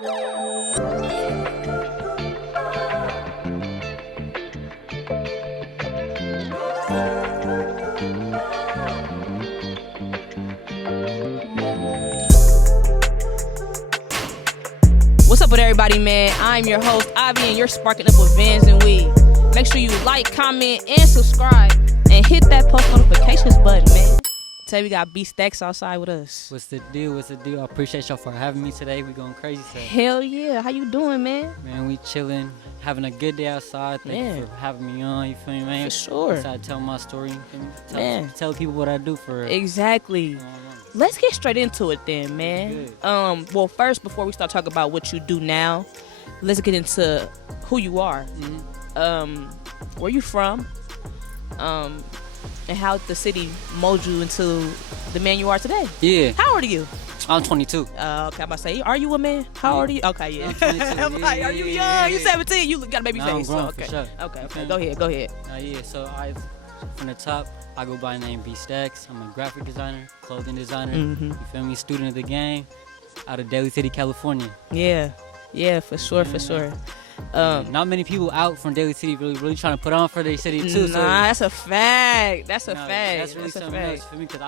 What's up with everybody, man? I'm your host, Ivy, and you're sparking up with Vans and Weed. Make sure you like, comment, and subscribe, and hit that post notifications button, man. Today we got B.stax outside with us. What's the deal? I appreciate y'all for having me today. We going crazy today. Hell yeah. How you doing, man? Man, we chilling, having a good day outside. Thank you for having me on. You feel me, man? For sure. I tell my story. Tell people what I do for real. Exactly. Let's get straight into it then, man. Well, first, before we start talking about what you do now, let's get into who you are. Where you from? And how the city molded you into the man you are today. Yeah. How old are you? I'm 22. Okay, I'm about to say, are you a man? How old are you? Okay, yeah. I'm 22. I'm like, are you young? You 17. You got a baby face. I'm grown, Okay. for sure. Okay. Go ahead. Yeah, so from the top, I go by the name B.stax. I'm a graphic designer, clothing designer. You feel me? Student of the game out of Daly City, California. Yeah, for sure. Not many people out from Daly City really trying to put on for their city too. That's a fact. That's really something else for me, because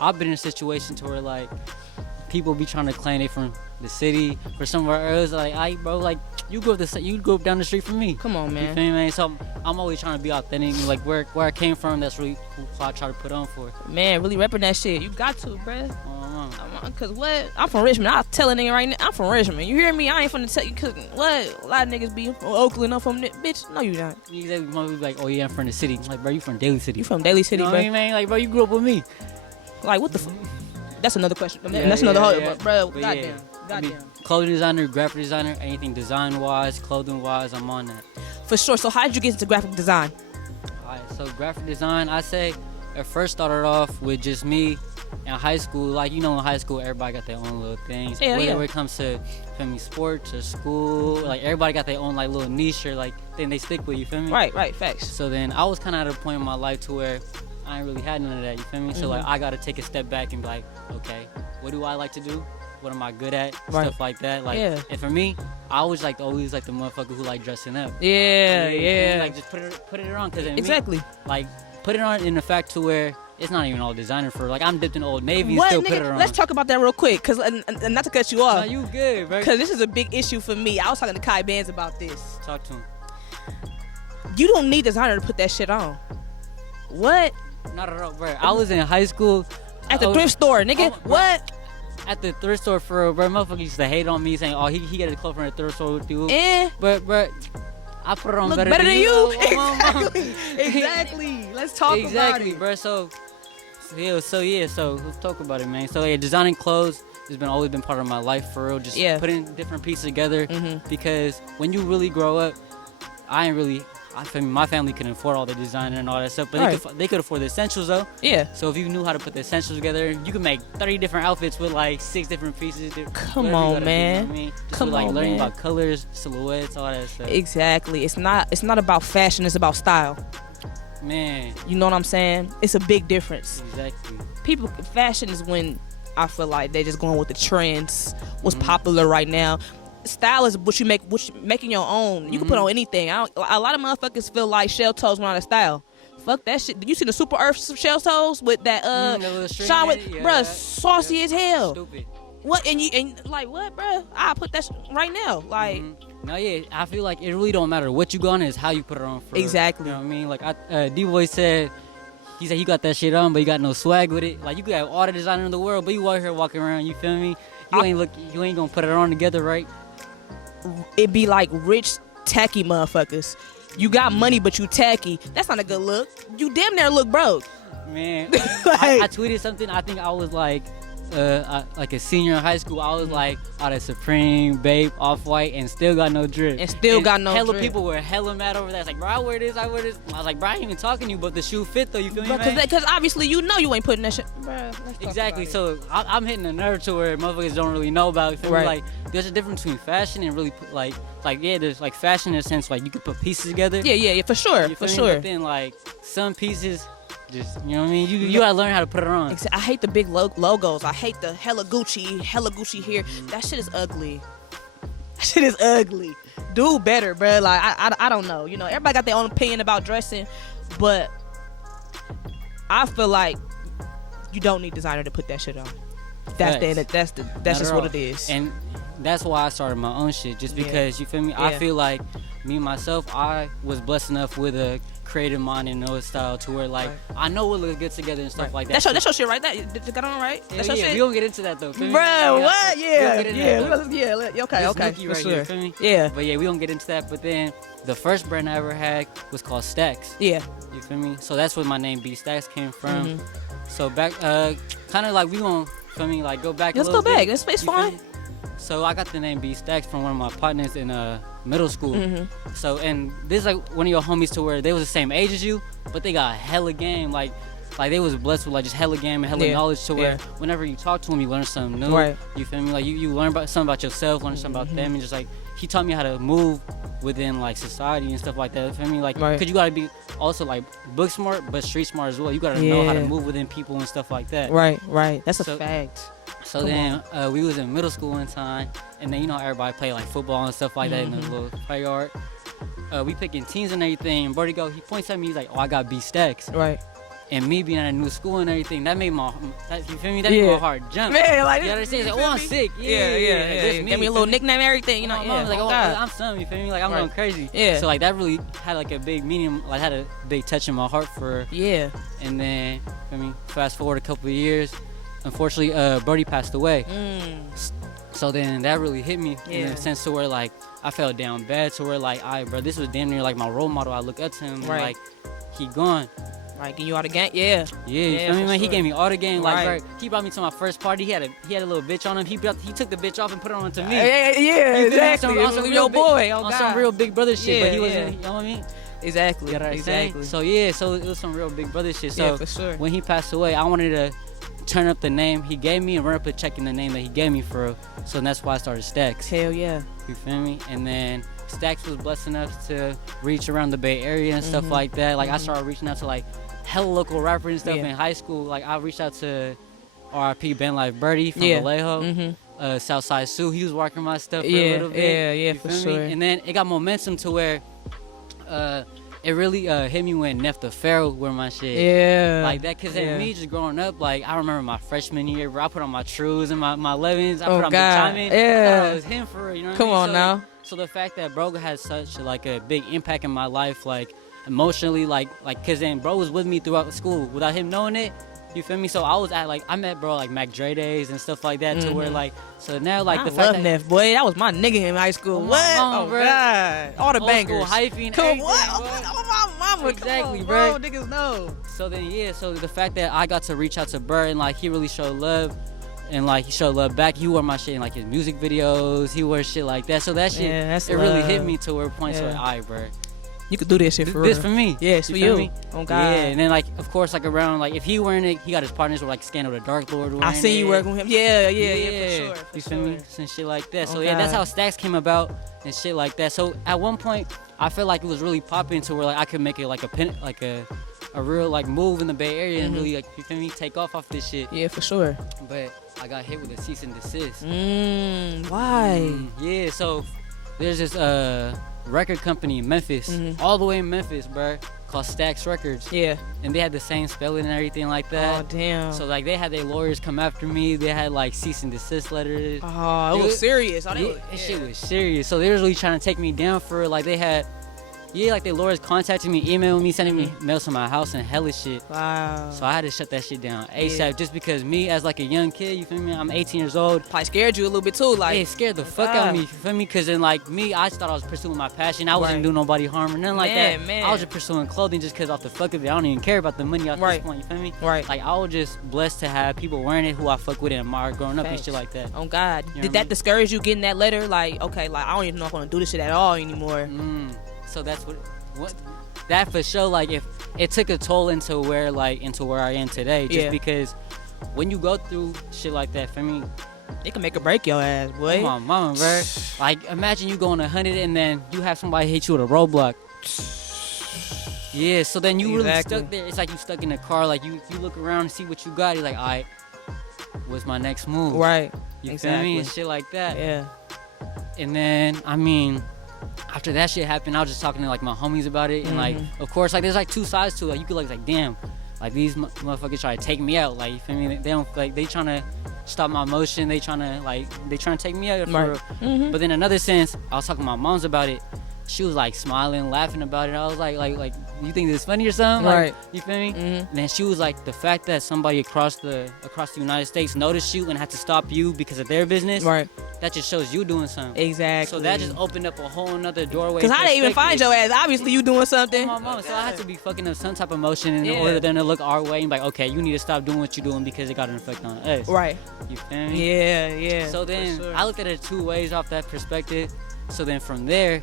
I've been in a situation to where like people be trying to claim they from the city or somewhere else. Like, bro, like you go up down the street from me. Come on, man. You feel me, man? So I'm always trying to be authentic, like where I came from. That's really who I try to put on for. Man, really repping that shit. You got to, bruh. Cause what? I'm from Richmond. I'll tell a nigga right now. I'm from Richmond. You hear me? I ain't finna tell you. Cause what? A lot of niggas be from Oakland. I'm from bitch. No, you not. Exactly. Mother be like, oh yeah, I'm from the city. I'm like, bro, you from Daly City. You from Daly City, you know bro? What I mean, man? Like, bro, you grew up with me. Like, what the fuck? That's another question. That's another whole. But, bro, goddamn. I mean, clothing designer, graphic designer, anything design wise, clothing wise, I'm on that. For sure. So how did you get into graphic design? Alright, so graphic design, I say it first started off with just me in high school. Like, you know, in high school, everybody got their own little things. Whether it comes to, feel me, sports or school, like everybody got their own like little niche or like thing they stick with. You feel me? Right, facts. So then I was kind of at a point in my life to where I ain't really had none of that. You feel me? So like I got to take a step back and be like, okay, what do I like to do? What am I good at? Stuff like that. Like, and for me, I always like the motherfucker who like dressing up. Yeah. Like just put it on, cause exactly. Like put it on in the fact to where it's not even all designer for. Like I'm dipped in Old Navy, what, still nigga, put it on. Let's talk about that real quick, cause and not to cut you off. No, you good, bro. Cause this is a big issue for me. I was talking to Kai Bands about this. Talk to him. You don't need designer to put that shit on. What? Not at all, bro. I was in high school at the thrift store, nigga. What? At the thrift store for real, bro. Motherfucker used to hate on me saying, "Oh, he got his clothes from the thrift store with you." But I put it on look better than you. Exactly. Let's talk about it. Bro. So let's talk about it, man. So yeah, designing clothes has always been part of my life for real. Just putting different pieces together because when you really grow up, I feel my family couldn't afford all the designer and all that stuff, but they could afford the essentials though. Yeah. So if you knew how to put the essentials together, you could make 30 different outfits with like 6 different pieces. Come on, man. Do, you know what I mean? Just like learning about colors, silhouettes, all that stuff. Exactly. It's not about fashion. It's about style. Man. You know what I'm saying? It's a big difference. Exactly. Fashion is when I feel like they're just going with the trends, what's popular right now. Style is what you making your own. You can put on anything. A lot of motherfuckers feel like shell toes went out of style. Fuck that shit. Did you see the Super Earth shell toes with that shine with bruh, saucy as hell. Stupid. What and like what, bruh? I put that right now. Like no, yeah, I feel like it really don't matter what you got on, it's how you put it on. Exactly. You know what I mean? Like D-Boy said, he said he got that shit on, but he got no swag with it. Like you could have all the designer in the world, but you out here walking around. You feel me? You ain't gonna put it on together, right? It be like rich, tacky motherfuckers. You got money, but you tacky. That's not a good look. You damn near look broke. Man, I tweeted something. I think I was like a senior in high school. I was like out of Supreme, Babe, Off-White, and still got no drip. Hella people were hella mad over that. It's like, bro, I wear this. I was like, bro, I ain't even talking to you, but the shoe fit though. You feel me, man? Because obviously you know you ain't putting that shit. Bro, exactly. So I'm hitting a nerve to where motherfuckers don't really know about it. Right. Like, there's a difference between fashion and really put, there's like fashion in a sense like you can put pieces together. Yeah, for sure, for sure. But then like some pieces. Just, you know what I mean? You gotta learn how to put it on. I hate the big logos. I hate the hella Gucci here. That shit is ugly. Shit is ugly. Do better, bro. Like I don't know. You know, everybody got their own opinion about dressing, but I feel like you don't need designer to put that shit on. That's just what it is. And that's why I started my own shit, just because you feel me. I feel like me myself, I was blessed enough with a creative mind and know style to where like I know what looks good together and stuff like that. That's your shit right there. You got on right? That's your shit. We gonna get into that though, feel bro. Me? What? Yeah. Okay. Okay. For right sure. Here, feel me? Yeah. But yeah, we gonna get into that. But then the first brand I ever had was called B.stax. Yeah. You feel me? So that's where my name B.stax came from. So back, kind of like we gonna feel me like go back. Let's go back. It's fine. So I got the name B.stax from one of my partners in middle school. So and this is like one of your homies to where they was the same age as you, but they got hella game. Like they was blessed with like just hella game and hella knowledge to where whenever you talk to them, you learn something new. Right. You feel me? Like you learn something about yourself, learn something about them, and just like he taught me how to move within like society and stuff like that. You feel me? Like, cause you gotta be also like book smart, but street smart as well. You gotta know how to move within people and stuff like that. Right. That's a fact. So then we was in middle school one time, and then you know everybody play like football and stuff like that in the little play yard. We picking teams and everything, and Brody he points at me, he's like, "Oh, I got B.stax." Right. And me being at a new school and everything, that made my you feel me? That made my heart jump. Man, like you understand? He's like, "Oh, I'm sick." Yeah. Give me a little nickname, everything. You know, I was like, "Oh, I'm something." You feel me? Like I'm going crazy. Yeah. So like that really had like a big meaning, like had a big touch in my heart for. Yeah. And then, I mean, fast forward a couple of years. Unfortunately, Brody passed away. So then that really hit me in a sense to where like I felt down bad to where like, all right, bro, this was damn near like my role model. I look up to him, like he gone. Right, getting you all the game, yeah. You feel me, man? Sure. He gave me all the game, like, bro, he brought me to my first party. He had a little bitch on him. He took the bitch off and put it on to me. Yeah, exactly. On some real boy, on some real big brother shit. But he wasn't, you know what I mean? Exactly. You know what exactly. So yeah, so it was some real big brother shit. So for sure. When he passed away, I wanted to turn up the name he gave me and run up a check in the name that he gave me for real. So that's why I started B.stax. Hell yeah. You feel me? And then B.stax was blessed enough to reach around the Bay Area and stuff like that. Like I started reaching out to like hella local rappers and stuff in high school. Like I reached out to R.I.P. Ben Life Birdie from Vallejo. Southside Sue, he was working my stuff for a little bit. Yeah, for sure. And then it got momentum to where it really hit me when Neff the Pharaoh were my shit. Yeah. Like that, cause then me just growing up, like I remember my freshman year, bro, I put on my trues and my 11s. I put on the timing. Yeah. I thought it was him for real, you know what I mean? Come on now. So the fact that bro had such like a big impact in my life, like emotionally, like cause then bro was with me throughout school without him knowing it. You feel me? So I met bro like Mac Dre days and stuff like that to where like, so now like the fact that Neff, boy, that was my nigga in high school. What? God. All the bangers. Hyphen, come what? My mama. Exactly, bro. Niggas know. So then so the fact that I got to reach out to Bird and like he really showed love. And like he showed love back. He wore my shit in like his music videos. He wore shit like that. So that shit, it really hit me to where points where bro. You could do this shit for this real. for me. Yeah, it's for you. Oh God. Yeah, and then like of course like around like if he wearing it, he got his partners with like Scandal the Dark Lord wearing I seen you working with him. Yeah, for sure. You feel me? And shit like that. So that's how B.stax came about and shit like that. So at one point I felt like it was really popping to where like I could make it like a real like move in the Bay Area and really like you feel me take off this shit. Yeah, for sure. But I got hit with a cease and desist. Why? Yeah, so there's this record company in Memphis, all the way in Memphis, bro, called B.stax Records. Yeah. And they had the same spelling and everything like that. Oh, damn. So, like, they had their lawyers come after me. They had, like, cease and desist letters. Oh, it was serious. Shit was serious. So, they was really trying to take me down for, like, they had, like, their lawyers contacted me, emailing me, sending me mails to my house and hella shit. Wow. So, I had to shut that shit down ASAP just because me, as, like, a young kid, you feel me? I'm 18 years old. Probably scared you a little bit, too. Like, it scared the fuck out of me, you feel me? Because then, like, me, I just thought I was pursuing my passion. I wasn't doing nobody harm or nothing like that. Man. I was just pursuing clothing just because off the fuck of it. I don't even care about the money off this point, you feel me? Right. Like, I was just blessed to have people wearing it who I fuck with and admire growing up and shit like that. Oh, God. Did that discourage you getting that letter? Like, okay, like, I don't even know if I'm going to do this shit at all anymore. So that's what that for sure, like, if it took a toll into where I am today, just because when you go through shit like that, for me, it can make or break your ass, boy. Come on, mama, bro. Like, imagine you going 100 and then you have somebody hit you with a roadblock. Yeah, so then you really stuck there. It's like you stuck in a car. Like, you look around and see what you got. You're like, all right, what's my next move? Right. You feel me? And shit like that. Yeah. And then, I mean, after that shit happened, I was just talking to like my homies about it, and like, of course, like there's like two sides to it. Like, you could like damn, like these motherfuckers try to take me out. Like, you feel me? They don't like, they trying to stop my motion. They trying to take me out for real. But then another sense, I was talking to my moms about it. She was like smiling, laughing about it. I was like, you think this is funny or something? Like, you feel me? And then she was like, the fact that somebody across the United States noticed you and had to stop you because of their business, that just shows you doing something. Exactly. So that just opened up a whole nother doorway. Because I didn't even find your ass. Obviously, you doing something. My mom. So I had to be fucking up some type of motion in order for them to look our way and be like, okay, you need to stop doing what you're doing because it got an effect on us. Right. You feel me? Yeah. So then I looked at it two ways off that perspective. So then from there,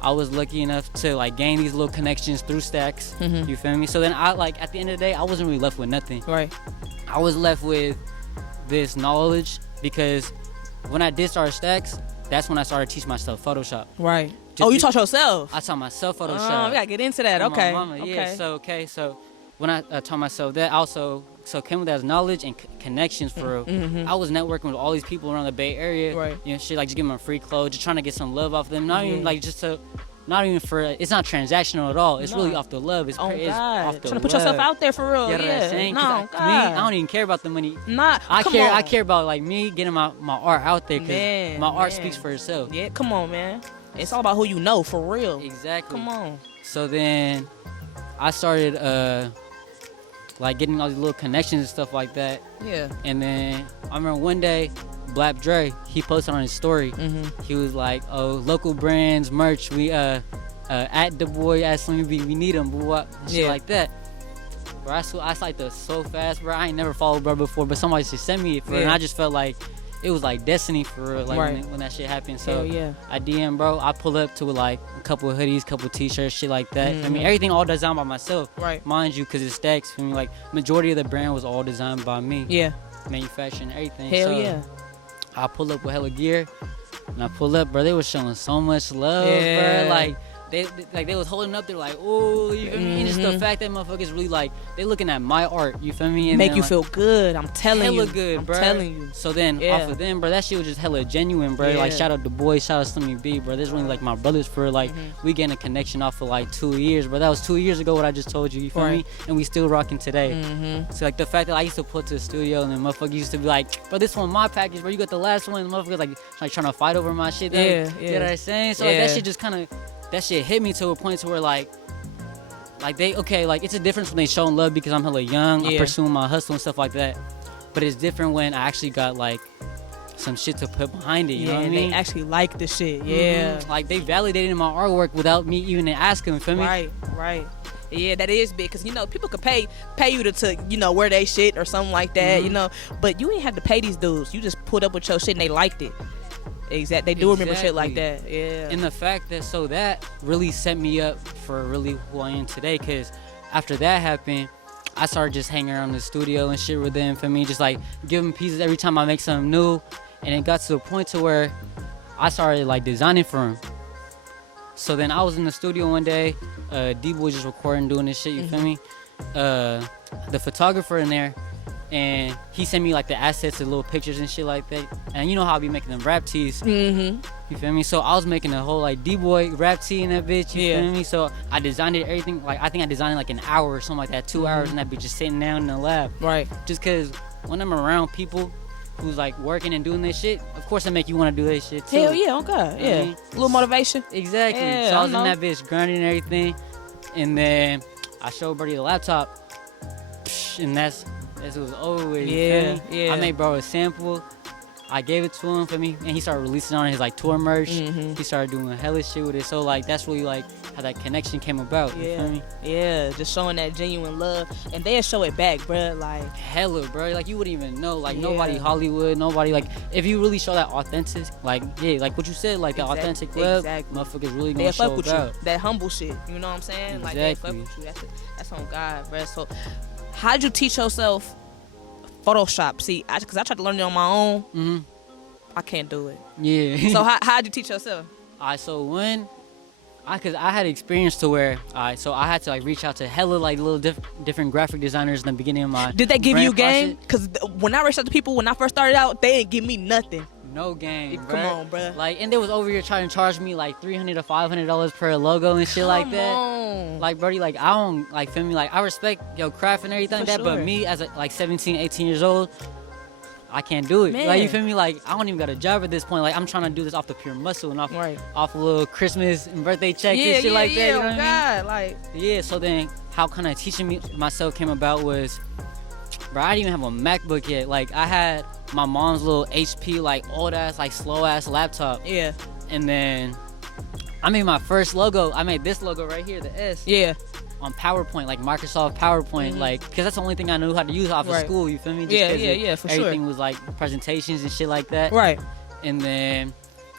I was lucky enough to like gain these little connections through Stacks. You feel me? So then I like at the end of the day, I wasn't really left with nothing. Right. I was left with this knowledge because when I did start Stacks, that's when I started teaching myself Photoshop. Right. You taught yourself? I taught myself Photoshop. Oh, we gotta get into that. Okay. My mama. Yeah. So when I taught myself that, also came with that as knowledge and connections for real. I was networking with all these people around the Bay Area. Right. You know, shit like just giving them free clothes, just trying to get some love off them. Not even like not even for, it's not transactional at all. It's really off the love. It's off the trying to put yourself out there for real. You know what I'm saying? No, God. Me, I don't even care about the money. I care about like me getting my art out there because my art speaks for itself. Yeah, come on, man. It's all about who you know, for real. Exactly. Come on. So then I started like getting all these little connections and stuff like that. Yeah. And then I remember one day, Black Dre, he posted on his story. He was like, "Oh, local brands, merch, we at the boy at Slimmy B, we need them, shit like that." Bro, I swiped up so fast, bro. I ain't never followed bro before, but somebody just sent me it for it, and I just felt like it was like destiny for real, like when that shit happened. So I DM bro, I pull up to like a couple of hoodies, couple of t-shirts, shit like that. I mean, everything all designed by myself, mind you, because it Stacks for me. Like majority of the brand was all designed by me, manufacturing everything. So I pull up with hella gear, and I pull up, bro. They were showing so much love, bro. Like they was holding up. They're like, oh, you feel me? And just the fact that motherfuckers really like they looking at my art. You feel me? And make you like, feel good. I'm telling you, hella good, bro. I'm telling you. So then off of them, bro, that shit was just hella genuine, bro. Like shout out the boys, shout out Slimmy B, bro. This really like my brothers for like we getting a connection off of like 2 years, bro. That was 2 years ago what I just told you. You feel me? And we still rocking today. So like the fact that I used to put to the studio and then motherfuckers used to be like, bro, this one my package, bro. You got the last one. And motherfuckers like trying to fight over my shit. You know what I'm saying? So like, that shit just kind of. That shit hit me to a point to where like they like it's a difference when they showing love because I'm hella young, I'm pursuing my hustle and stuff like that. But it's different when I actually got like some shit to put behind it. You know what I mean? They actually like the shit. Yeah. Like they validated my artwork without me even asking them. Feel me? Right. Yeah, that is big because people could pay you to wear they shit or something like that. But you ain't have to pay these dudes. You just put up with your shit and they liked it. Exactly. They do remember shit like that. Yeah. And the fact that really set me up for really who I am today, because after that happened, I started just hanging around the studio and shit with them, for me, just like giving pieces every time I make something new. And it got to the point to where I started like designing for them. So then I was in the studio one day, D-Boy just recording, doing this shit, you feel me? The photographer in there, and he sent me like the assets and little pictures and shit like that. And you know how I be making them rap tees. You feel me? So I was making a whole like D-Boy rap tee in that bitch. You feel me? So I designed it, everything. Like I think I designed it like an hour or something like that, 2 hours, and that bitch just sitting down in the lab. Right. Just cause when I'm around people who's like working and doing this shit, of course it make you want to do this shit too. Hell yeah, okay. Yeah. A little motivation. Exactly. Yeah, so I was in that bitch grinding and everything. And then I showed Brody the laptop. And that's it was over with. I made bro a sample. I gave it to him, for me, and he started releasing on his like tour merch. He started doing hella shit with it. So like that's really like how that connection came about. You feel me? Yeah, just showing that genuine love, and they'll show it back, bro. Like hella, bro. Like you wouldn't even know. Like nobody Hollywood, nobody like if you really show that authentic, like like what you said, like the authentic love, motherfuckers really gonna show with out. You. That humble shit. You know what I'm saying? Like they fuck with you. That's on God, bro. So how'd you teach yourself Photoshop? See, because I tried to learn it on my own. I can't do it. Yeah. So how'd you teach yourself? So cause I had experience to where, so I had to like reach out to hella like little different graphic designers in the beginning of my. Did they give you game? Cause when I reached out to people when I first started out, they didn't give me nothing. No game, Come on, bro. Like, and they was over here trying to charge me like $300 to $500 per logo and shit like that. On. Like, brody, like, I don't, like, feel me? Like, I respect your craft and everything like that, but me as like 17, 18 years old, I can't do it. Like, you feel me? Like, I don't even got a job at this point. Like, I'm trying to do this off the pure muscle and off a little Christmas and birthday checks and shit like that. You know what I mean? Like, yeah. So then, how kind of teaching me myself came about was, bro, I didn't even have a MacBook yet. Like, I had my mom's little HP, like, old ass, like, slow ass laptop. Yeah. And then I made my first logo. I made this logo right here, the S. Yeah. On PowerPoint, like Microsoft PowerPoint, like, because that's the only thing I knew how to use off of school, you feel me? Just for everything was like presentations and shit like that. Right. And then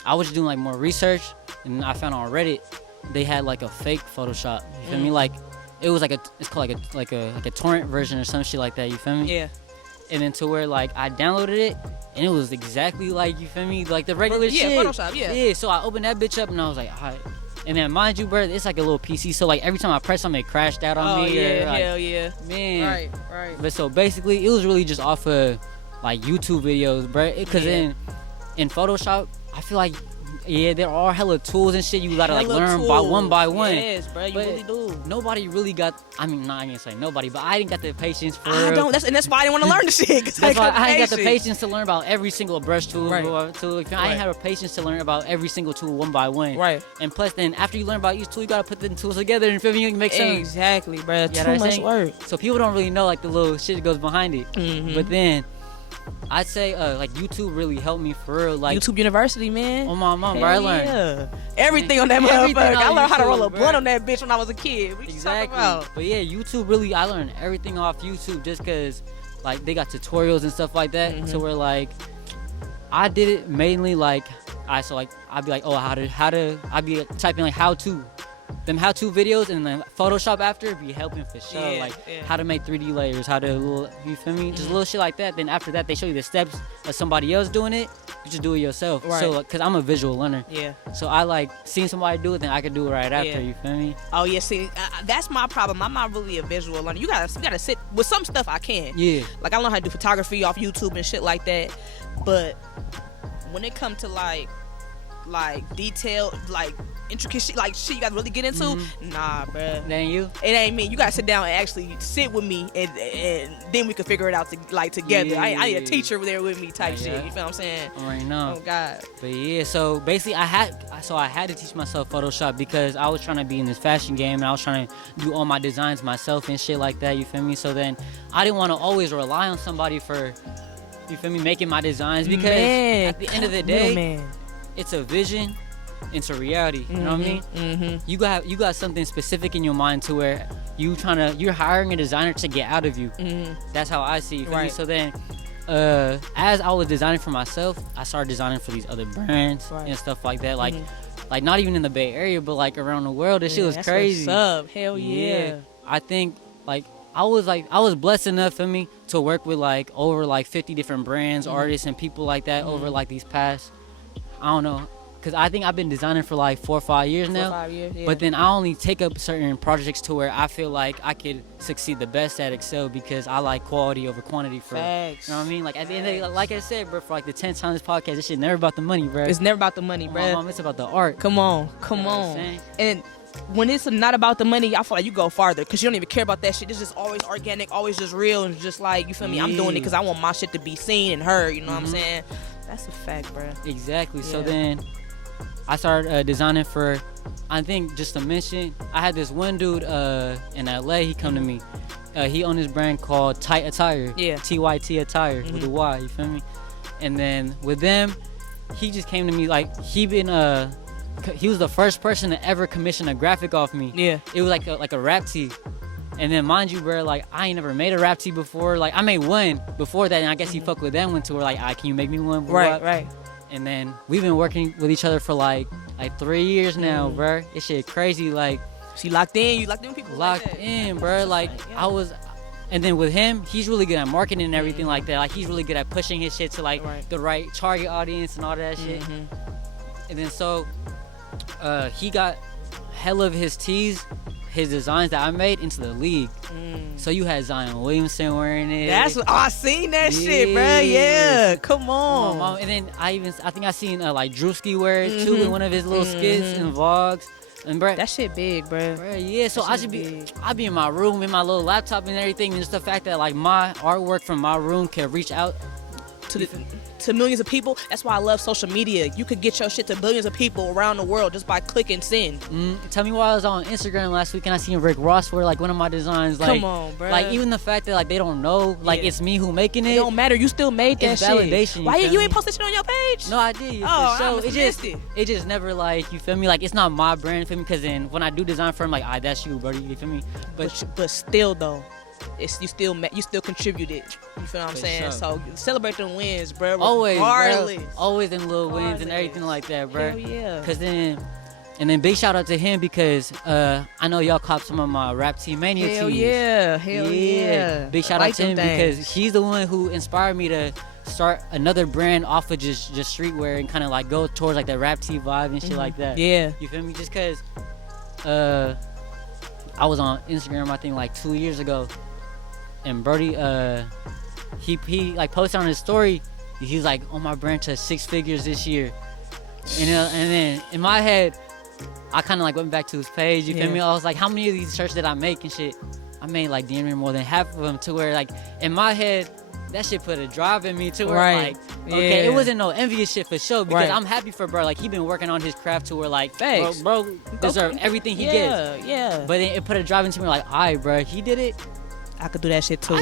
I was doing like more research, and I found on Reddit they had like a fake Photoshop. You feel me? Like, it was like it's called like a torrent version or some shit like that. You feel me? Yeah. And then to where like I downloaded it, and it was exactly like, you feel me, like the regular shit. Yeah, Photoshop. Yeah. Yeah. So I opened that bitch up, and I was like, all right. And then, mind you, bro, it's like a little PC, so like every time I press something, it crashed out on me. Yeah, like, hell yeah. Man. Right. But so basically, it was really just off of like YouTube videos, bro. Because in Photoshop, I feel like, there are hella tools and shit you gotta like learn by one. Yes, bro, you really do. Nobody really got, I mean, not gonna say nobody, but I didn't got the patience for. I don't. That's why I didn't want to learn the shit. That's why I ain't got the patience to learn about every single brush tool. Right. I ain't have a patience to learn about every single tool one by one. Right. And plus, then after you learn about each tool, you gotta put the tools together and feel me, you can make sense. Exactly, bro. You know Too much work. So people don't really know like the little shit that goes behind it. Mm-hmm. But then I'd say like YouTube really helped me for real. Like YouTube University, man. Oh my mom, bro, I learned everything on that motherfucker. I learned how to roll a bro. blunt on that bitch when I was a kid. What exactly. You talking about? But yeah, YouTube really, I learned everything off YouTube just cause like they got tutorials and stuff like that. So we're like, I did it mainly like I'd be like, oh, how to I'd be typing like how to videos, and then Photoshop after be helping for sure. How to make 3D layers, how to you feel me? Just little shit like that. Then after that, they show you the steps of somebody else doing it. You just do it yourself. Right. So, cause I'm a visual learner. Yeah. So I like seeing somebody do it, then I can do it right after. You feel me? Oh yeah. See, that's my problem. I'm not really a visual learner. You gotta sit with some stuff. I can. Yeah. Like, I learned how to do photography off YouTube and shit like that. But when it comes to like detail, like intricate shit, like shit you gotta really get into, nah, bruh. That ain't you? It ain't me. You gotta sit down and actually sit with me, and then we can figure it out together. I need a teacher there with me type shit. You feel what I'm saying? Right now. Oh God. But yeah, so basically I had to teach myself Photoshop because I was trying to be in this fashion game, and I was trying to do all my designs myself and shit like that. You feel me? So then I didn't want to always rely on somebody for, you feel me, making my designs, because at the end of the day, it's a vision into reality. You know what I mean? You got something specific in your mind to where you're hiring a designer to get out of you. That's how I see it. Right. So then, as I was designing for myself, I started designing for these other brands and stuff like that. Like not even in the Bay Area, but like around the world. This shit was crazy. What's up? Hell yeah. I think I was blessed enough for me to work with like over like 50 different brands, artists, and people like that over like these past, I don't know, because I think I've been designing for like 4 or 5 years now. 4 or 5 years, yeah. But then I only take up certain projects to where I feel like I could succeed the best at Excel, because I like quality over quantity. Facts. You know what I mean? Like at the end of the day, like I said, bro, for like the 10th time this podcast, this shit never about the money, bro. It's never about the money, bro. Mom, it's about the art. Come on. You know what I'm saying? And when it's not about the money, I feel like you go farther, because you don't even care about that shit. It's just always organic, always just real, and just like, you feel me? I'm doing it because I want my shit to be seen and heard. You know what I'm saying? That's a fact, bro. Exactly. Yeah. So then I started designing for, I think, just to mention, I had this one dude in LA. He come to me. He owned this brand called Tight Attire. Yeah. TYT Attire with a Y. You feel me? And then with them, he just came to me like he was the first person to ever commission a graphic off me. Yeah. It was like a rap tee. And then mind you, bro, like I ain't never made a rap tee before. Like I made one before that, and I guess he fucked with that one too. We're like, can you make me one? Right. And then we've been working with each other for like 3 years now, bro. This shit crazy. Like, she locked in. You locked in with people. Locked in, bro. Like I was. And then with him, he's really good at marketing and everything like that. Like he's really good at pushing his shit to like the right target audience and all that shit. And then so he got hell of his tees his designs that I made into the league. So you had Zion Williamson wearing it. That's what I seen that shit, bro. Yeah, come on. And then I think I seen like Drewski wear it too in one of his little skits and vlogs. And bro, that shit big, bro. Yeah, so I be in my room in my little laptop and everything, and just the fact that like my artwork from my room can reach out to millions of people. That's why I love social media. You could get your shit to billions of people around the world just by clicking send. Tell me why I was on Instagram last week and I seen Rick Ross wear like one of my designs. Like, come on, bro. Like even the fact that like they don't know, like it's me who making it. It don't matter. You still made that it's shit. Validation. Why you ain't posted shit on your page? No, I did. Oh, it just never like, you feel me? Like it's not my brand, feel me? Because then when I do design for him, like, that's you, bro. You feel me? But still though. You still contributed. You feel what I'm saying? Sure. So celebrate them wins, bro. Always, regardless. bro. Always them little wins and everything like that, bro. Hell yeah. Cause then big shout out to him because I know y'all cop some of my Rap Team Mania tees. Hell yeah. Big shout out to him because he's the one who inspired me to start another brand off of just streetwear and kind of like go towards like that Rap Tee vibe and shit like that. Yeah. You feel me? Just cause I was on Instagram I think like 2 years ago. And Brody, he like posted on his story, he was like, "On my brand to 6 figures this year," and then in my head, I kind of like went back to his page. You feel me? I was like, "How many of these shirts did I make and shit?" I made like damn near more than half of them. To where like in my head, that shit put a drive in me to where like, okay, it wasn't no envious shit for sure because I'm happy for bro. Like he been working on his craft to where like, bro deserve everything he gets. Yeah. But then it put a drive into me like, all right, bro, he did it. I could do that shit too.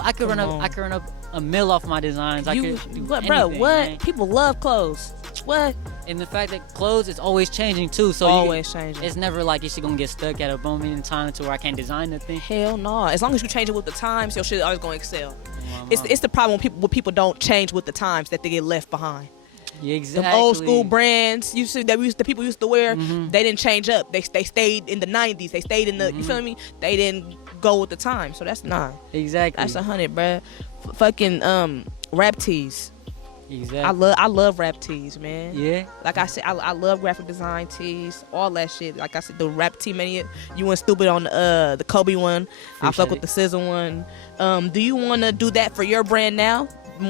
I could run up a mill off my designs. I could do what, anything, bro? What? Man. People love clothes. What? And the fact that clothes is always changing too. So changing. It's never like it's gonna get stuck at a moment in time to where I can't design nothing. Hell no. As long as you change it with the times, your shit always gonna excel. It's the problem when people don't change with the times that they get left behind. Yeah, exactly. The old school brands you see that the people used to wear, they didn't change up. They stayed in the 90s. They stayed in the you feel me? They didn't go with the time. So that's not. Exactly. That's 100, bruh. Fucking rap tees. Exactly. I love rap tees, man. Yeah. Like I said, I love graphic design tees, all that shit. Like I said, the Rap Tee Mania, you went stupid on the Kobe one. I fuck with the SZA one. Do you want to do that for your brand now?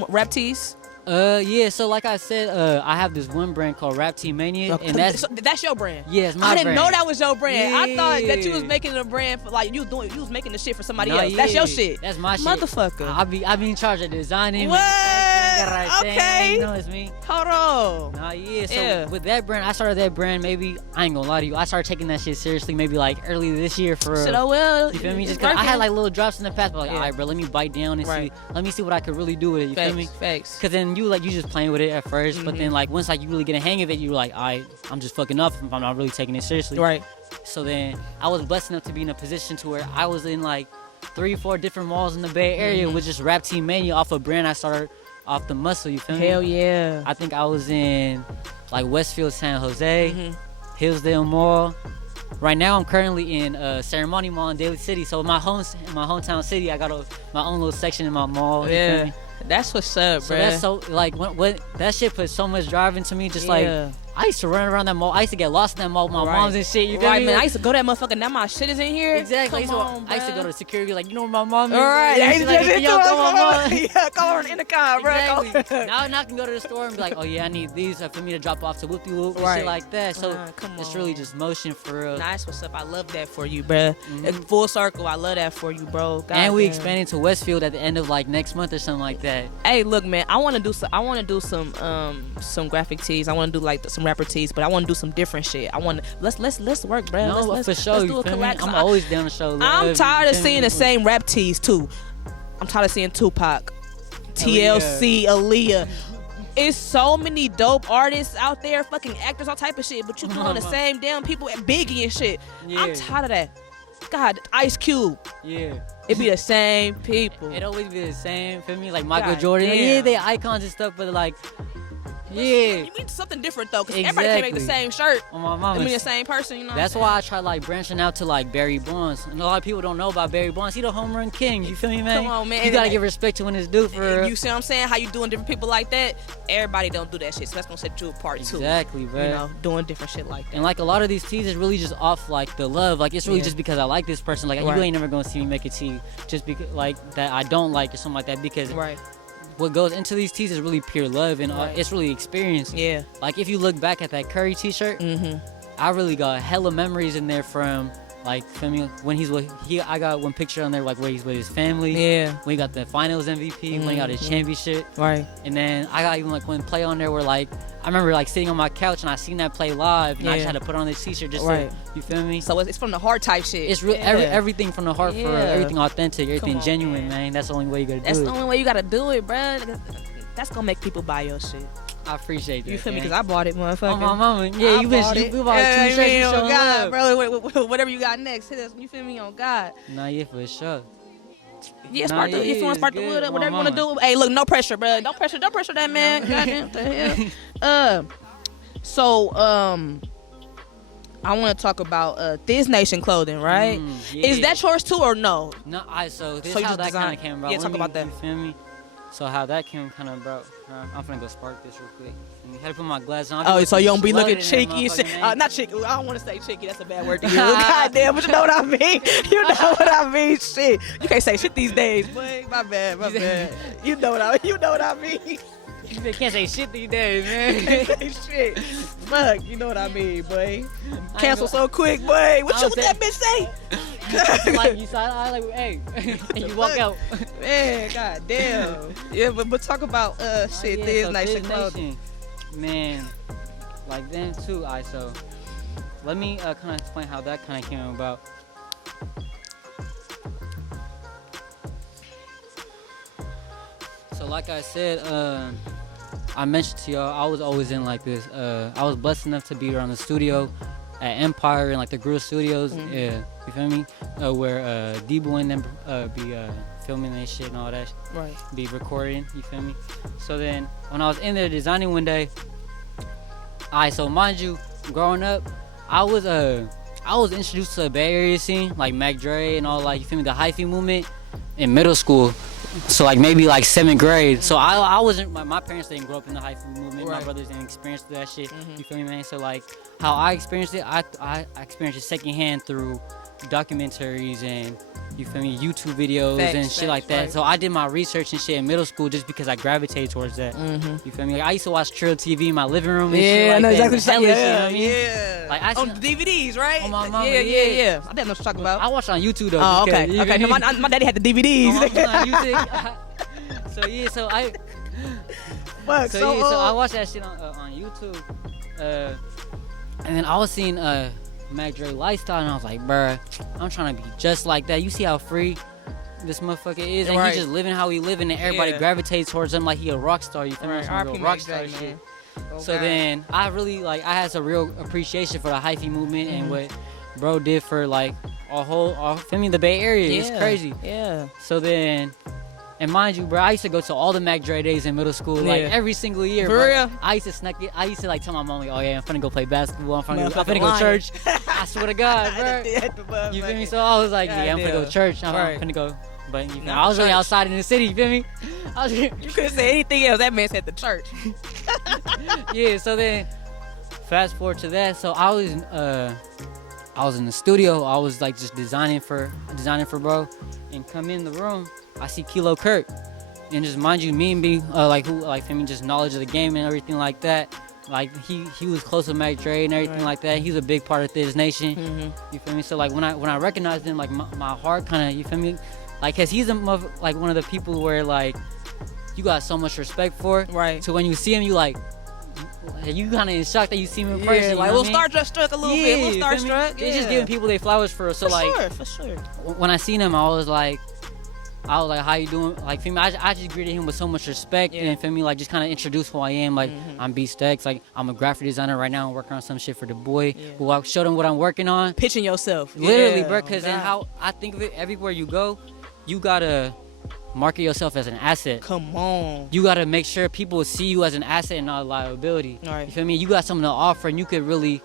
Rap tees? Yeah, so like I said, I have this one brand called Rap Team Mania, and that's your brand. Yeah, it's my brand. I didn't know that was your brand. Yeah. I thought that you was making a brand for like you was making the shit for somebody else. Yeah. That's your shit. That's my shit. Motherfucker. I be in charge of designing. What? Okay. You know it's me. Hold on. Nah, yeah. So with that brand, I started that brand maybe, I ain't gonna lie to you, I started taking that shit seriously maybe like early this year for real. Shit, I will. You feel me? Just cause I had like little drops in the past, but like, all right, bro, let me bite down and see. Let me see what I could really do with it. You feel me? Facts. Cause then you just playing with it at first, but then like once like you really get a hang of it, you're like, all right, I'm just fucking up if I'm not really taking it seriously. Right. So then I was blessed enough to be in a position to where I was in like 3-4 different malls in the Bay Area with just Rap Team Mania off a brand I started off the muscle. You feel me? Hell yeah. I think I was in like Westfield, San Jose, Hillsdale Mall. Right now I'm currently in Ceremony Mall in Daly City. So in my hometown city, I got my own little section in my mall. Yeah. You feel me? That's what's up, bro. So that's so like when that shit put so much drive into me. Just like I used to run around that mall. I used to get lost in that mall with my moms and shit. You feel me? Man. I used to go to that motherfucker. Now my shit is in here. Exactly. I used to go to security like, you know where my mom is. All right. I used to like, yo, go my mom. Yeah, call her in the intercom, bro. Exactly. Now I can go to the store and be like, oh yeah, I need these for me to drop off to Whoopie Whoop and shit like that. So it's really just motion for real. Nice, what's up? I love that for you, bro. Full circle. I love that for you, bro. God and we expanding to Westfield at the end of like next month or something like that. Hey, look, man. I want to do some graphic tees. I want to do like some rapper tees, but I want to do some different shit. I want to let's work, bro. No, let's for sure. Let's do a collab. I'm always down to show love. I'm tired of seeing the same rap tees too. I'm tired of seeing Tupac, TLC, Aaliyah. It's so many dope artists out there, fucking actors, all type of shit. But you doing the same damn people, Biggie and shit. Yeah. I'm tired of that. God, Ice Cube. Yeah. It be the same people. It always be the same. Feel me? Like Michael Jordan. Yeah, they icons and stuff, but like Yeah. You mean something different though, because everybody can't make the same shirt. On my mama. I mean the same person, you know. That's why I try like branching out to like Barry Bonds. And a lot of people don't know about Barry Bonds. He the home run king. You feel me, man? Come on, man. You gotta give respect to when it's due for. You see what I'm saying? How you doing different people like that? Everybody don't do that shit. So that's gonna set you apart too. Exactly, bro. You know, doing different shit like that. And like a lot of these teas is really just off like the love. Like it's really just because I like this person. Like you ain't never gonna see me make a tea just because like that I don't like or something like that. Because what goes into these teas is really pure love and it's really experience. Yeah. Like if you look back at that Curry t-shirt, I really got hella memories in there from like when he's with I got one picture on there like where he's with his family. Yeah. When he got the finals MVP, when he got his championship. Right. And then I got even like one play on there where like I remember like sitting on my couch and I seen that play live and I just had to put on this t-shirt just so, you feel me? So it's from the heart type shit. It's real everything from the heart for everything authentic, everything genuine, man. That's the only way you gotta do it. That's the only way you gotta do it, bruh. That's gonna make people buy your shit. I appreciate that. You feel me? Because I bought it, motherfucker. Oh, my mama. Yeah, you bought 2 shirts. Oh, God, bro. Whatever you got next, hit us. You feel me? On God. Nah, yeah, for sure. Yeah, if you want to spark the wood up, whatever you want to do. Hey, look, no pressure, bro. Don't pressure that man. Goddamn, what the hell? I want to talk about This Nation clothing, right? Is that yours too or no? No, this how that kind of came about. Yeah, talk about that. You feel me? So how that came kind of about. I'm finna go spark this real quick. I had to put my glasses on. Oh, so you don't be looking cheeky and shit. Not cheeky. I don't want to say cheeky. That's a bad word to use. Goddamn, but you know what I mean. You know what I mean. Shit, you can't say shit these days, boy. My bad. You know what I mean. You can't say shit these days, man. Can't say shit. Fuck, you know what I mean, boy. Cancel so quick, boy. What that bitch say? Like you saw, I like, hey, and you walk out. Man, goddamn. Yeah, but talk about shit. This Nation clothing. Man, like them too. So let me kind of explain how that kind of came about. So like I said, I mentioned to y'all, I was always in like this. I was blessed enough to be around the studio at Empire and like the Grill Studios. Yeah, you feel me? Where Debo and them be filming and shit and all that. Right. Be recording. You feel me? So then when I was in there designing one day, so mind you, growing up, I was introduced to the Bay Area scene, like Mac Dre and all, like, you feel me, the hyphy movement in middle school. So like maybe like 7th grade. So I wasn't, my parents didn't grow up in the hyphy movement. My brothers didn't experience that shit. You feel me, man? So like how I experienced it, I experienced it secondhand through documentaries and, you feel me, YouTube videos and shit like that. Right. So I did my research and shit in middle school just because I gravitated towards that. You feel me? Like I used to watch Trill TV in my living room and shit like I know that. Exactly. Yeah, you know what I mean? Yeah. Like on DVDs, right? On my mama, yeah. I didn't know what you're talking about. I watched on YouTube though. Oh, okay. Okay. No, my daddy had the DVDs. So yeah, so I. Fuck, so I watched that shit on YouTube, and then I was seeing Mac Dre lifestyle, and I was like, bruh, I'm trying to be just like that. You see how free this motherfucker is, and he just living how he living, and everybody gravitates towards him like he a rock star. You feel me? Some real rock star shit. So then I really I had some real appreciation for the hyphy movement and what bro did for like feel me, the Bay Area. It's crazy. Yeah. So then. And mind you, bro, I used to go to all the Mac Dre days in middle school, like every single year. For real? I used to sneak it. I used to like tell my mom, like, oh yeah, I'm finna go play basketball. I'm finna go to church. I swear to God, bro. You feel me? So I was like, yeah, I'm finna go to church. I'm finna go. But you know, I was really outside in the city. You feel me? You couldn't say anything else. That man said the church. Yeah. So then, fast forward to that. So I was in the studio. I was like just designing for bro, and come in the room. I see Kilo Kirk, and just mind you, me and being for me, just knowledge of the game and everything like that. Like he was close to Mac Dre and everything like that. He's a big part of This Nation. You feel me? So like when I recognized him, like my heart kind of, you feel me? Like, cause he's like one of the people where like you got so much respect for. Right. So when you see him, you like. You kind of in shock that you see him in person. Yeah, like a little starstruck a little bit. A little starstruck. They're just giving people their flowers for us. So for sure. When I seen him, I was like, how you doing? Like, feel me, I just greeted him with so much respect and feel me, like just kind of introduced who I am. Like, I'm B.stax. Like, I'm a graphic designer right now. I'm working on some shit for the boy. Who I showed him what I'm working on. Pitching yourself. Literally, bro. Because then how I think of it, everywhere you go, you gotta market yourself as an asset. Come on. You got to make sure people see you as an asset and not a liability. All right. You feel me? You got something to offer, and you could really,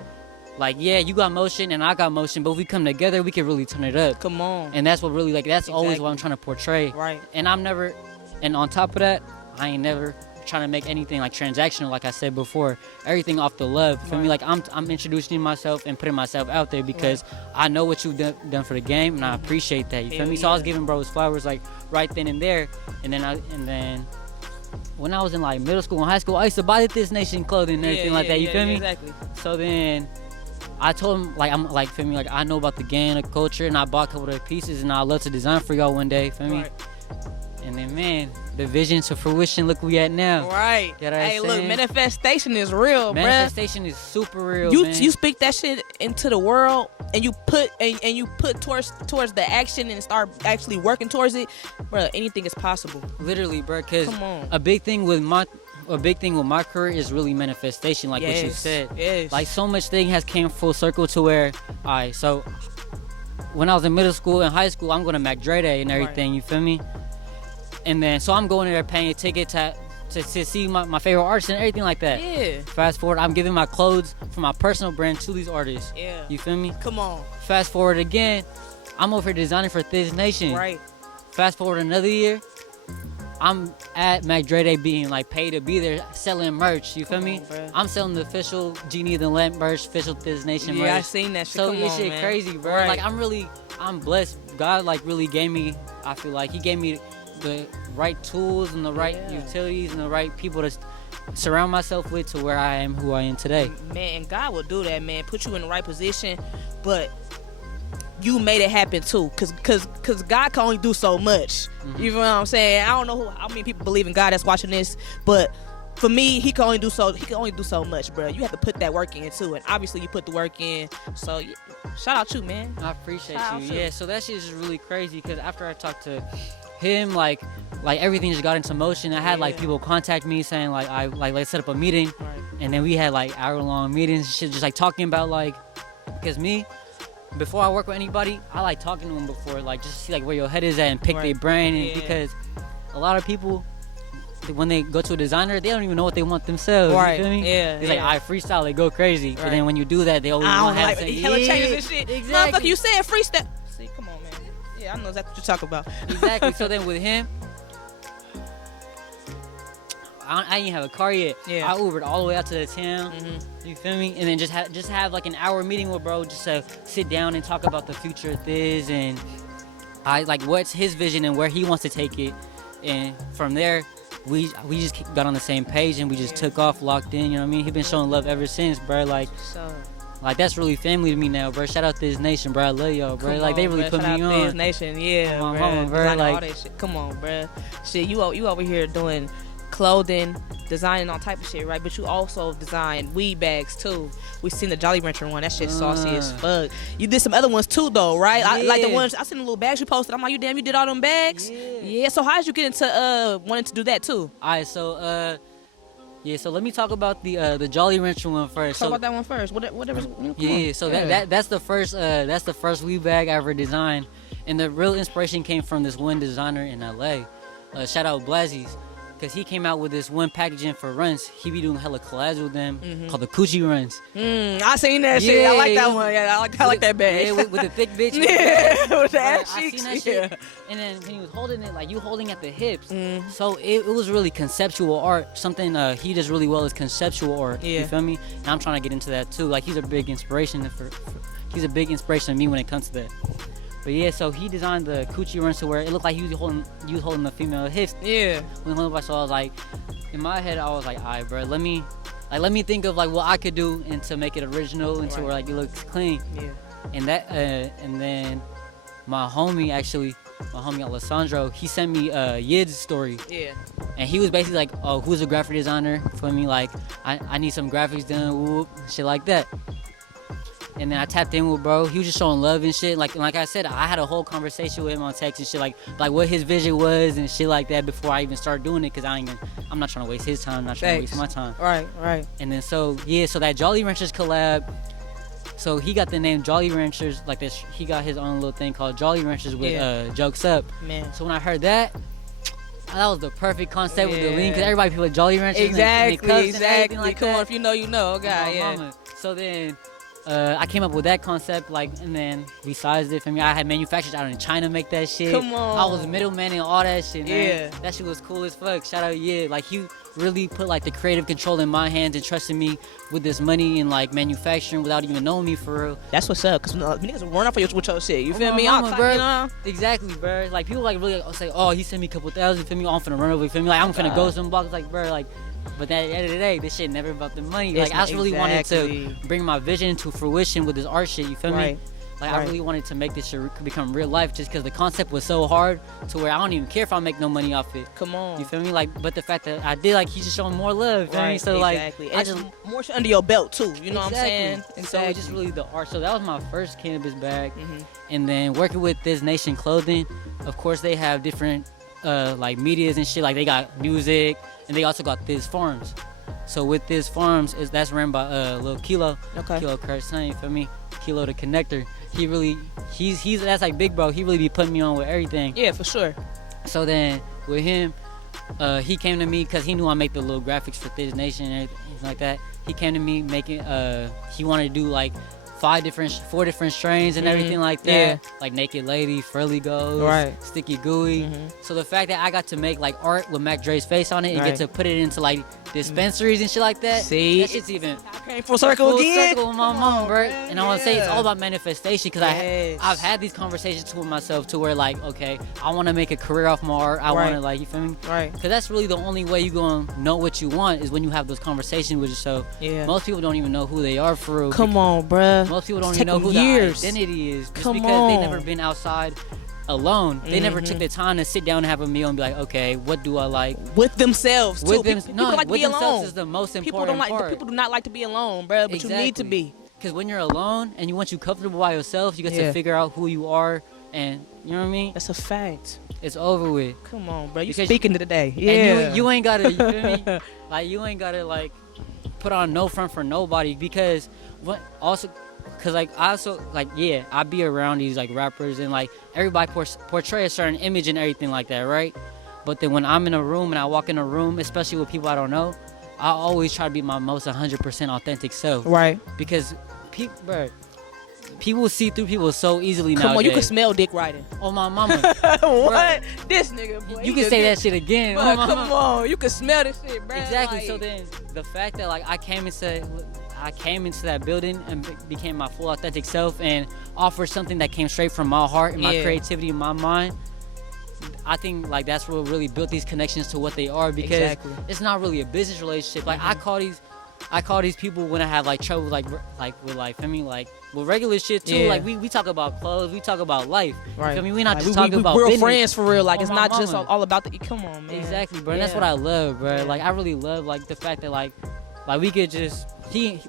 like, yeah, you got motion and I got motion, but if we come together, we could really turn it up. Come on. And that's what really, like, that's always what I'm trying to portray. Right. And and on top of that, I ain't never trying to make anything like transactional, like I said before. Everything off the love. For me, like I'm introducing myself and putting myself out there because I know what you've done for the game, and I appreciate that. You feel me? So I was giving bros flowers like right then and there, and then when I was in like middle school and high school, I used to buy the This Nation clothing and everything like that. You feel me? Exactly. So then I told him, like, I'm like, feel me, like I know about the game, the culture, and I bought a couple of the pieces, and I'd love to design for y'all one day. Feel me? Right. And then, man, the vision to fruition, look where we at now. Right. You know what I'm look, saying? manifestation is real, bruh. Manifestation is super real, you man. You speak that shit into the world, and you put towards the action and start actually working towards it, bro. Anything is possible. Literally, bro. Because Come on. a big thing with my career is really manifestation, like what you said. Yes. Like so much thing has came full circle to where, alright, so when I was in middle school and high school, I'm going to McDre Day and everything. Right. You feel me? And then so I'm going there paying a ticket to see my favorite artists and everything like that. Yeah. Fast forward, I'm giving my clothes from my personal brand to these artists. Yeah. You feel me? Come on. Fast forward again, I'm over here designing for This Nation. Right. Fast forward another year, I'm at McDre Day being like paid to be there selling merch. You feel me? Bro. I'm selling the official Genie the Lamp merch, official This Nation merch. Yeah, I seen that shit. So Come this on, shit man. crazy, bro. Right. Like I'm blessed. God like really gave me, I feel like he gave me the right tools and the right utilities and the right people to surround myself with to where I am who I am today. Man, and God will do that, man. Put you in the right position, but you made it happen too, cause God can only do so much. Mm-hmm. You know what I'm saying? I don't know how many people believe in God that's watching this, but for me, he can only do so much, bro. You have to put that work in too, and obviously you put the work in. So shout out you, man. I appreciate shout you. Yeah, so that shit is just really crazy because after I talked to him, like everything just got into motion. I had like people contact me saying like let's set up a meeting, right. And then we had like hour-long meetings and shit, just like talking about like, because me, before I work with anybody, I like talking to them before, like just to see like where your head is at and pick their brain, and because a lot of people, when they go to a designer, they don't even know what they want themselves. Right. You feel me? Yeah. It's like I freestyle, they go crazy. Right. But then when you do that, they always want to have to hella changes and shit. Exactly. Motherfucker, you said freestyle. See, come on, man. Yeah, I know exactly what you're talking about. Exactly. So then with him, I didn't have a car yet. Yeah. I Ubered all the way out to the town. Mm-hmm. You feel me? And then just have like an hour meeting with bro, just to sit down and talk about the future of this and what's his vision and where he wants to take it. And from there, we just got on the same page and we just took off, locked in. You know what I mean? He been showing love ever since, bro. Like that's really family to me now, bro. Shout out to This Nation, bro. I love y'all, bro. Come like they on, really bro. put Shout me out on. This Nation, yeah, my bro. mama, bro. Designing Like all that shit. Come on, bro. Shit, you over here doing clothing, designing all type of shit, right? But you also design weed bags too. We seen the Jolly Rancher one. That shit saucy as fuck. You did some other ones too, though, right? Yeah. Like the ones I seen the little bags you posted. I'm like, you did all them bags? Yeah. So how did you get into wanting to do that too? All right, so so let me talk about the Jolly Rancher one first. Talk about that one first. Whatever. So that's the first weed bag I ever designed, and the real inspiration came from this one designer in LA. Shout out Blazzies, because he came out with this one packaging for runs. He be doing hella collabs with them called the Coochie Runs. I seen that shit. I like that one. Yeah, I like that bag. Yeah, with the thick bitch. Yeah, with the ass I cheeks. seen that shit. And then when he was holding it, like you holding at the hips. So it was really conceptual art. Something he does really well is conceptual art. Yeah. You feel me? And I'm trying to get into that too. Like he's a big inspiration he's a big inspiration to me when it comes to that. But yeah, so he designed the Coochie Runs to where it looked like he was holding the female hips. Yeah. So I was like, in my head, I was like, all right, bro, let me think of like what I could do and to make it original and to where like it looks clean. Yeah. And that and then my homie Alessandro, he sent me Yid's story. Yeah. And he was basically like, oh, who's a graphic designer for me? Like I need some graphics done, whoop, shit like that. And then I tapped in with bro. He was just showing love and shit. Like I said, I had a whole conversation with him on text and shit, like what his vision was and shit like that before I even started doing it. Cause I'm not trying to waste his time. I'm not trying to waste my time. Right. And then so that Jolly Ranchers collab. So he got the name Jolly Ranchers like this. He got his own little thing called Jolly Ranchers with Jokes Up. Man. So when I heard that, that was the perfect concept with the lean, because everybody feel like Jolly Ranchers. Exactly. Like Come that. on, if you know, you know. God, yeah. Mama. So then I came up with that concept, like, and then besides it, for me, I had manufacturers out in China make that shit. Come on. I was middleman and all that shit, man. Yeah. That shit was cool as fuck. Shout out, yeah. Like, he really put, like, the creative control in my hands and trusted me with this money and, like, manufacturing without even knowing me, for real. That's what's up, because niggas will run off with your shit. You feel me? Mama, bro. You know? Exactly, bro. Like, people, like, really say, oh, he sent me a couple thousand, feel me? I'm finna run over, you feel me? Like, I'm finna go some blocks, like, bro, like, but at the end of the day, this shit never about the money. Like, I just really wanted to bring my vision to fruition with this art shit, you feel me? Like, I really wanted to make this shit become real life, just because the concept was so hard to where I don't even care if I make no money off it. Come on. You feel me? Like, but the fact that I did, like, he's just showing more love, you feel me? So, like, I just more shit under your belt, too. You know what I'm saying? Exactly. So, it's just really the art. So, that was my first cannabis bag. And then working with This Nation Clothing, of course, they have different, like, medias and shit. Like, they got music, and they also got This Farms. So with This Farms, that's ran by Lil Kilo. Okay. Kilo Kurt son, you feel me? Kilo the connector. He really, he's that's like big bro. He really be putting me on with everything. Yeah, for sure. So then with him, he came to me because he knew I make the little graphics for This Nation and everything like that. He came to me making, he wanted to do like 4 different strains and everything like that. Yeah. Like Naked Lady, Furly Ghost, Sticky Gooey. So the fact that I got to make like art with Mac Dre's face on it and get to put it into like dispensaries and shit like that. See? That shit's even came full circle again. Full circle with my mom, bro. And I want to say it's all about manifestation, because I've had these conversations with myself to where like, okay, I want to make a career off my art. I want to, like, you feel me? Right. Because that's really the only way you going to know what you want, is when you have those conversations with yourself. Yeah. Most people don't even know who they are for real. Come on, bruh. Most people don't even know who their identity is, just because they never been outside alone. They never took the time to sit down and have a meal and be like, okay, what do I like? With themselves, too. People like to be alone. Is the most important part. People do not like to be alone, bruh, but you need to be. Because when you're alone and once you're comfortable by yourself, you get to figure out who you are, and you know what I mean? That's a fact. It's over with. Come on, bro. You speaking to the day. Yeah. And you ain't gotta, you feel me? Like, you ain't gotta, like, put on no front for nobody, because Cause like I also like I be around these like rappers and like everybody portray a certain image and everything like that, right? But then when I'm in a room and I walk in a room, especially with people I don't know, I always try to be my most 100% authentic self. Right. Because people see through people so easily now. Come on, you can smell dick riding. Oh my mama. What? Bruh. This nigga, boy. You can say that shit again. Bruh, come on, you can smell this shit, bro. Exactly. Like, so then the fact that like I came into that building and became my full authentic self and offered something that came straight from my heart and my creativity and my mind. I think like that's what really built these connections to what they are, because it's not really a business relationship. Like I call these people when I have like trouble like with like, I mean, like with regular shit too. Like we talk about clothes, we talk about life. Right. I mean, we're not just talking about real business. Friends for real. Like it's not just all about the. Come on, man. Exactly, bro. And that's what I love, bro. Like I really love like the fact that like we could just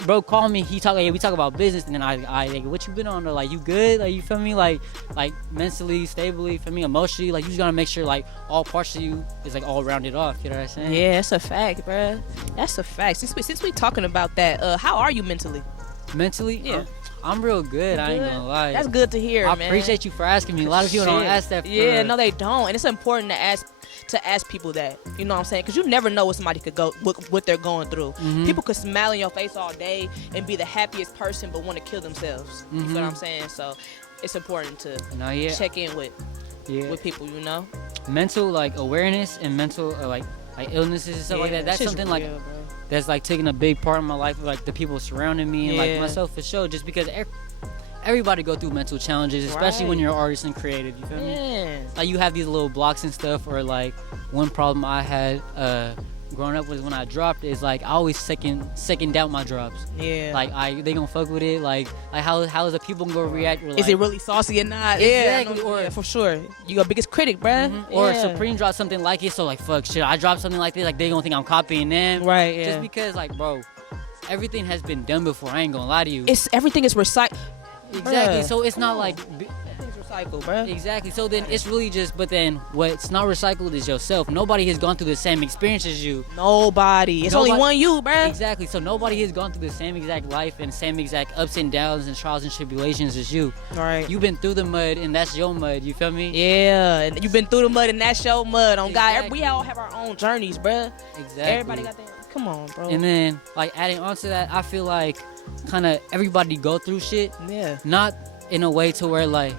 bro call me. We talk about business, and then I like, what you been on? Though? Like you good? Like you feel me? Like mentally, stably, for me, emotionally. Like you just gotta make sure like all parts of you is like all rounded off. You know what I'm saying? Yeah, that's a fact, bro. That's a fact. Since we talking about that, how are you mentally? Mentally, yeah. I'm real good. I ain't gonna lie. That's good to hear, man. I appreciate you for asking me. A lot of people don't ask that. Yeah, no, they don't, and it's important to ask people that. You know what I'm saying? Because you never know what somebody could go, what they're going through. People could smile in your face all day and be the happiest person, but want to kill themselves. You feel what I'm saying? So it's important to check in with people. You know, mental like awareness and mental like illnesses and stuff like that. That's something real, like. Bro. That's like taking a big part of my life, like the people surrounding me and like myself for sure. Just because everybody go through mental challenges, especially when you're an artist and creative. You feel me? Like you have these little blocks and stuff. Or like one problem I had growing up was when I dropped is like I always second doubt my drops. Yeah. Like they gonna fuck with it. Like how is the people gonna react? Or, like, is it really saucy or not? Exactly. Or for sure, you your biggest critic, bruh. Or Supreme dropped something like it, so like fuck shit. I dropped something like this, like they gonna think I'm copying them. Right. Yeah. Just because like bro, everything has been done before. I ain't gonna lie to you. Everything is recycled. Exactly. So it's not like. recycle, bro. Exactly. So then it's really just, but then what's not recycled is yourself. Nobody has gone through the same experience as you. Nobody. It's only one you, bro. Exactly. So nobody has gone through the same exact life and same exact ups and downs and trials and tribulations as you. Right. You've been through the mud and that's your mud. You feel me? Yeah. And you've been through the mud and that's your mud. On God, we all have our own journeys, bro. Exactly. Everybody got their. Come on, bro. And then, like, adding on to that, I feel like kind of everybody go through shit. Yeah. Not in a way to where, like...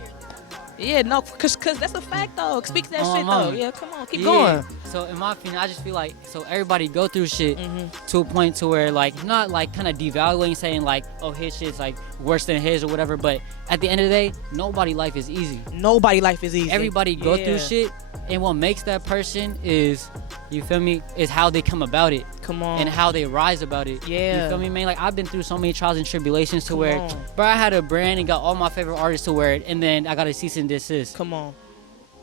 Yeah, no, cause that's a fact, though. Speak to that shit, mama. though. Yeah, come on, keep going. So, in my opinion, I just feel like, so everybody go through shit to a point to where, like, not, like, kind of devaluing, saying, like, oh, his shit's, like, worse than his or whatever, but at the end of the day, nobody life is easy. Nobody life is easy. Everybody go through shit, and what makes that person is, you feel me, is how they come about it. Come on. And how they rise about it. Yeah. You feel me, man? Like, I've been through so many trials and tribulations to where, bro, I had a brand and got all my favorite artists to wear it, and then I got a cease and desist. Come on.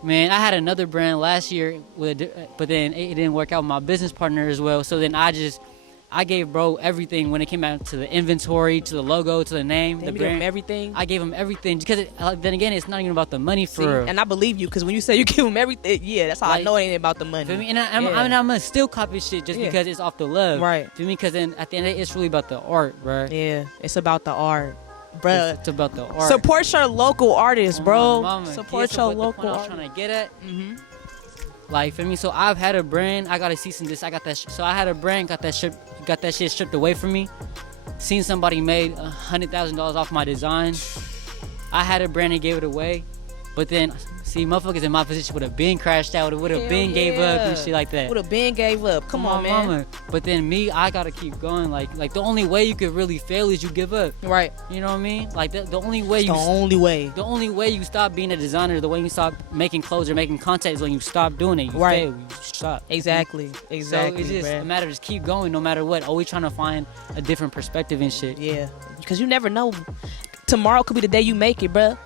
Man, I had another brand last year, but then it didn't work out with my business partner as well. So then I gave bro everything when it came out to the inventory, to the logo, to the name, the brand. Everything. I gave him everything because then again, it's not even about the money for. And I believe you because when you say you give him everything, that's how I know it ain't about the money. Feel me? And I'm gonna still copy shit just because it's off the love. Right. Feel me? Because then at the end of the day, it's really about the art, bro. Yeah, it's about the art. Bruh. It's about the art. Support your local artists, bro. Mama. Support your local artists. I was trying to get at. Like, feel me? So I've had a brand. I got a cease and desist. I got that. So I had a brand. Got that shit stripped away from me. Seen somebody made $100,000 off my design. I had a brand and gave it away. But then, see, motherfuckers in my position would have been crashed out. It would have been gave up and shit like that. Would have been gave up. Come on, man. Mama. But then me, I gotta keep going. Like the only way you could really fail is you give up. Right. You know what I mean? Like the only way The only way you stop being a designer, the way you stop making clothes or making content is when you stop doing it. You fail. You stop. Exactly. So it's just a matter of just keep going no matter what. Always trying to find a different perspective and shit. Yeah. Because you never know. Tomorrow could be the day you make it, bruh.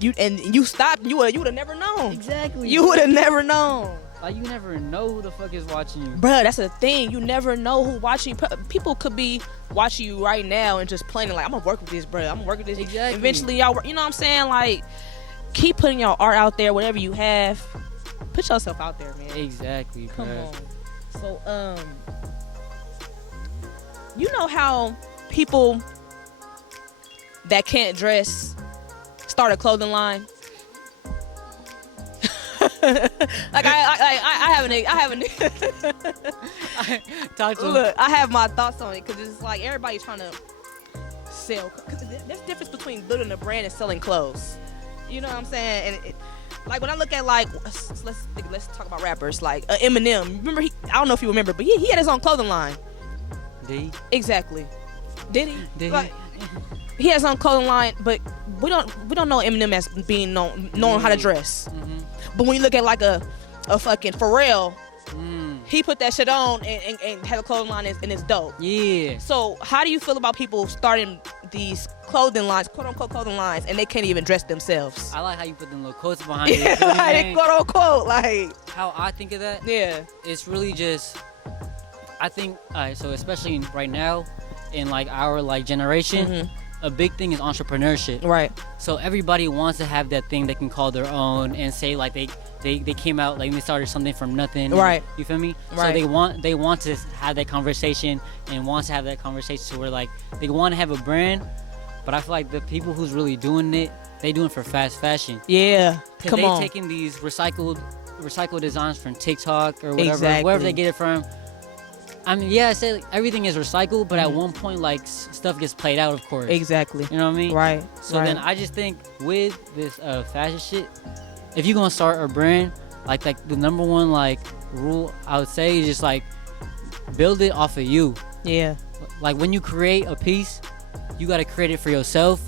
You stopped. You would have never known. Exactly. You would have never known. Like, you never know who the fuck is watching you. Bruh, that's the thing. You never know who watching. People could be watching you right now and just planning, like, I'm going to work with this, bruh. I'm going to work with this. Exactly. Eventually, y'all, you know what I'm saying? Like, keep putting your art out there, whatever you have. Put yourself out there, man. Exactly, Come bruh. on. So, you know how people that can't dress start a clothing line? Like I haven't Talk to look, I have my thoughts on it because it's like everybody trying to sell. Cause there's a difference between building a brand and selling clothes. You know what I'm saying? And like when I look at like let's talk about rappers like Eminem. Remember I don't know if you remember, but he had his own clothing line. Did he? Exactly. Did he? Did like, he has his own clothing line, but we don't know Eminem as being knowing how to dress. But when you look at like a fucking Pharrell, he put that shit on and had a clothing line and it's dope. Yeah. So how do you feel about people starting these clothing lines, quote unquote clothing lines, and they can't even dress themselves? I like how you put them little quotes behind it. Like quote unquote, like how I think of that. Yeah. It's really just, I think, so especially right now in like our like generation, a big thing is entrepreneurship. Right. So everybody wants to have that thing they can call their own and say like they came out like they started something from nothing. Right. You feel me? Right. So they want to have that conversation and wants to have that conversation to where like they want to have a brand, but I feel like the people who's really doing it, they doing it for fast fashion. Yeah. Come on. They taking these recycled designs from TikTok or whatever, wherever they get it from. I mean, yeah, I say like, everything is recycled, but at one point, like, stuff gets played out, of course. Exactly. You know what I mean? Right. So then I just think with this fashion shit, if you're going to start a brand, like the number one, like, rule I would say is just, like, build it off of you. Yeah. Like, when you create a piece, you got to create it for yourself.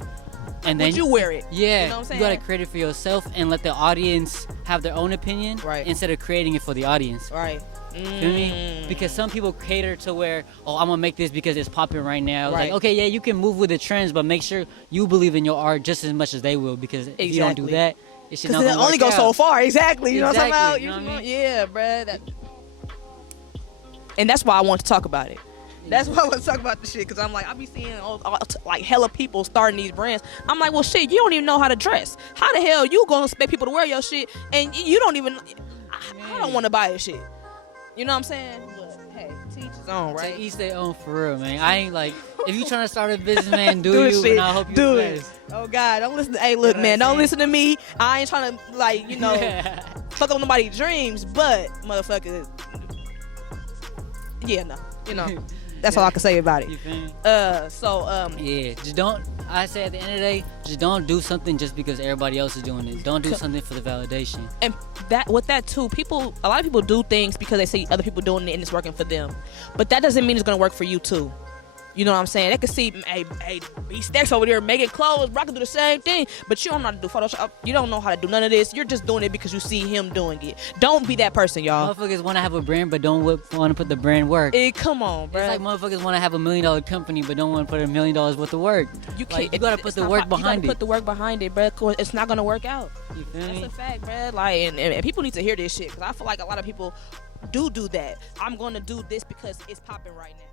And then you wear it. Yeah. You know what I'm saying? You got to create it for yourself and let the audience have their own opinion. Right. Instead of creating it for the audience. Right. Feel me? Because some people cater to where, oh, I'm gonna make this because it's popping right now. Right. Like, okay, yeah, you can move with the trends, but make sure you believe in your art just as much as they will. Because if you don't do that, it should not work out. Because it only goes so far. Exactly. You know what I'm talking about? You know what I mean? Yeah, bruh. And that's why I want to talk about it. That's why I was talking about the shit, because I'm like, I be seeing like hella people starting these brands. I'm like, well, shit, you don't even know how to dress. How the hell you gonna expect people to wear your shit and you don't even? I don't want to buy your shit. You know what I'm saying? But hey, to each his own, right? To each their own, for real, man. I ain't like, if you trying to start a business, man, do you, shit. and I hope you do it. Best. Oh God, don't listen. Hey, look, man, don't listen to me. I ain't trying to fuck up nobody's dreams, but motherfucker, yeah, no, that's all I can say about it. You feel me? Yeah, just don't. I say at the end of the day, just don't do something just because everybody else is doing it. Don't do something for the validation. And with that too, a lot of people do things because they see other people doing it and it's working for them, but that doesn't mean it's gonna work for you too. You know what I'm saying? They can see, hey, B.stax over there making clothes, Rock can do the same thing, but you don't know how to do Photoshop. You don't know how to do none of this. You're just doing it because you see him doing it. Don't be that person, y'all. Motherfuckers want to have a brand, but don't want to put the brand work. Come on, bro. It's like motherfuckers want to have $1 million company, but don't want to put $1 million worth of work. You can't. Like, you gotta put the work behind it. You gotta put the work behind it, bro. It's not gonna work out. You feel me? That's a fact, bro. Like, and people need to hear this shit, because I feel like a lot of people do that. I'm gonna do this because it's popping right now.